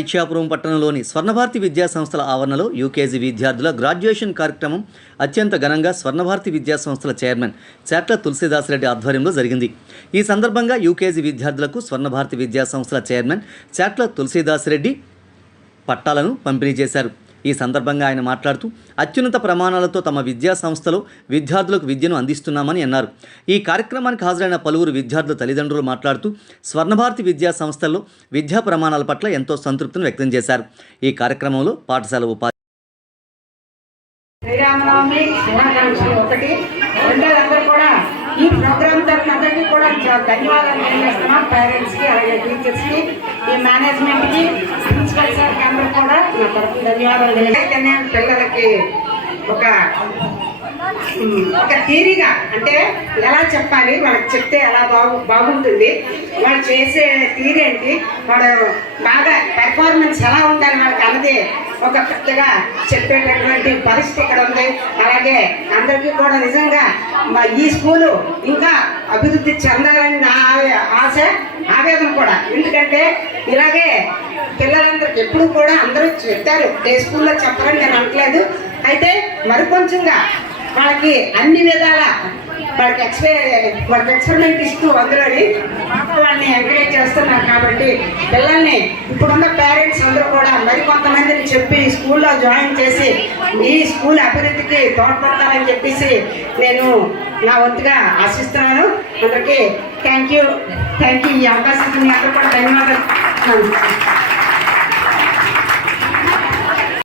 ఇచ్చాపురం పట్టణంలోని స్వర్ణభారతి విద్యా సంస్థల ఆవరణలో యూకేజీ విద్యార్థుల గ్రాడ్యుయేషన్ కార్యక్రమం అత్యంత ఘనంగా స్వర్ణభారతి విద్యా సంస్థల చైర్మన్ చాట్ల తులసీదాసరెడ్డి ఆధ్వర్యంలో జరిగింది. ఈ సందర్భంగా యూకేజీ విద్యార్థులకు స్వర్ణభారతి విద్యా సంస్థల చైర్మన్ చాట్ల తులసీదాసరెడ్డి పట్టాలను పంపిణీ చేశారు. ఈ సందర్భంగా ఆయన మాట్లాడుతూ అత్యున్నత ప్రమాణాలతో తమ విద్యా సంస్థలో విద్యార్థులకు విద్యను అందిస్తున్నామని అన్నారు. ఈ కార్యక్రమానికి హాజరైన పలువురు విద్యార్థుల తల్లిదండ్రులు మాట్లాడుతూ స్వర్ణభారతి విద్యా సంస్థల్లో విద్యా ప్రమాణాల పట్ల ఎంతో సంతృప్తిని వ్యక్తం చేశారు. ఈ కార్యక్రమంలో పాఠశాల ఉపాధ్యాయులు ఈ ప్రోగ్రామ్ తరఫున అందరికీ కూడా ధన్యవాదాలు తెలియజేస్తున్నాం. పేరెంట్స్కి, అలాగే టీచర్స్కి, ఈ మేనేజ్మెంట్కి, ప్రిన్సిపల్ సార్కి అందరూ కూడా నా తరఫున ధన్యవాదాలు తెలియజేస్తేనే పిల్లలకి ఒక థియరీగా అంటే ఎలా చెప్పాలి, వాళ్ళకి చెప్తే ఎలా బాగుంటుంది, వాళ్ళు చేసే థియరీ ఏంటి, వాళ్ళు బాగా పెర్ఫార్మెన్స్ ఎలా ఉండాలి వాళ్ళకి అన్నది ఒక పెద్దగా చెప్పేటటువంటి పరిస్థితి ఇక్కడ ఉంది. అలాగే అందరికీ కూడా నిజంగా ఈ స్కూలు ఇంకా అభివృద్ధి చెందాలని నా ఆశ, ఆవేదన కూడా. ఎందుకంటే ఇలాగే పిల్లలందరికీ ఎప్పుడు కూడా అందరూ చెప్తారు, ఏ స్కూల్లో చెప్పాలని నేను అనట్లేదు. అయితే మరికొంచెంగా వాళ్ళకి అన్ని విధాల వాళ్ళకి ఎక్స్పెరిమెంట్ ఇస్తూ అందులోని వాళ్ళని ఎంకరేజ్ చేస్తున్నారు. కాబట్టి పిల్లల్ని ఇప్పుడున్న పేరెంట్స్ అందరూ కూడా మరికొంతమందిని చెప్పి స్కూల్లో జాయిన్ చేసి ఈ స్కూల్ అభివృద్ధికి తోడ్పడతారని చెప్పేసి నేను నా వంతుగా ఆశిస్తున్నాను. అందరికీ థ్యాంక్ యూ. ఈ అవకాశం అందరూ కూడా ధన్యవాదాలు.